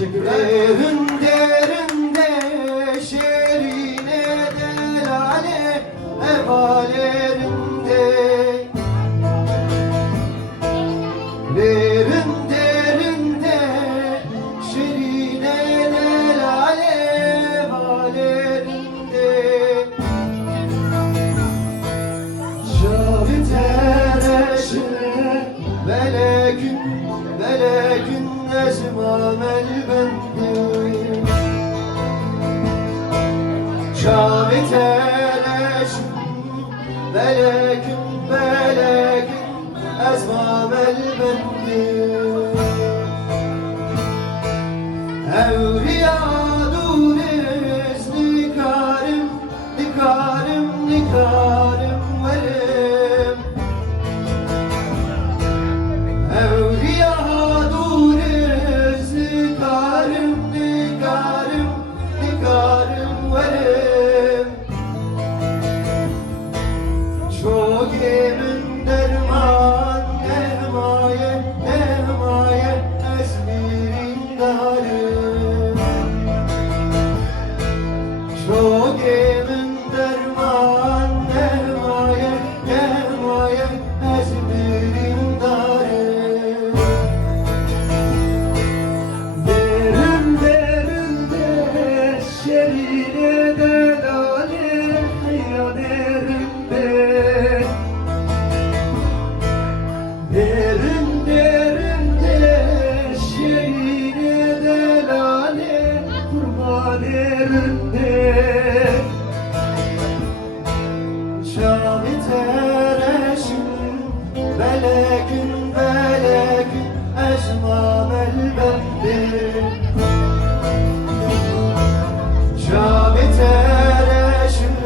Derinde şerine delale evalerinde derinde şerine delale evalerinde Şavi tereşine melekün ezmamel bendi Şavi tereşin melekün ezmamel bendi Evliya duriz nikarim verim Evliya duriz nikarim verim Çok emin derman nehmaye ezmirin darım Çok emin derman nehmaye ezmirin darım Derinde şerine delale ya derinde derinde şerine delale kurban derinde Şavi tereşin melekün ezmamel bendi Şavi tereşin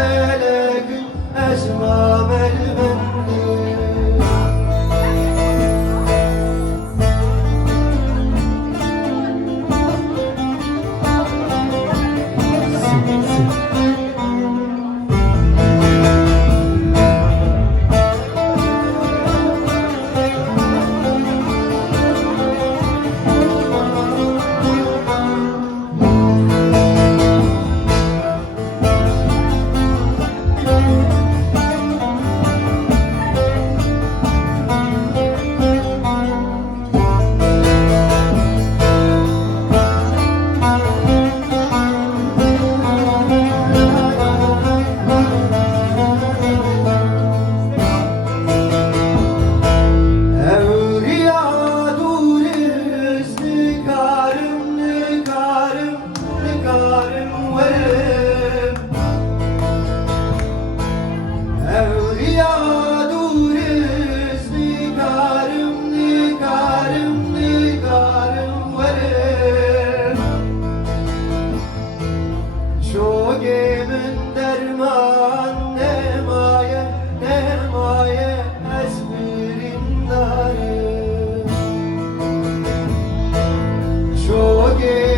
melekün ezmamel bendi Evliya duriz nikarim verim Çok emin derman nehmaye ezmirin darım Çok emin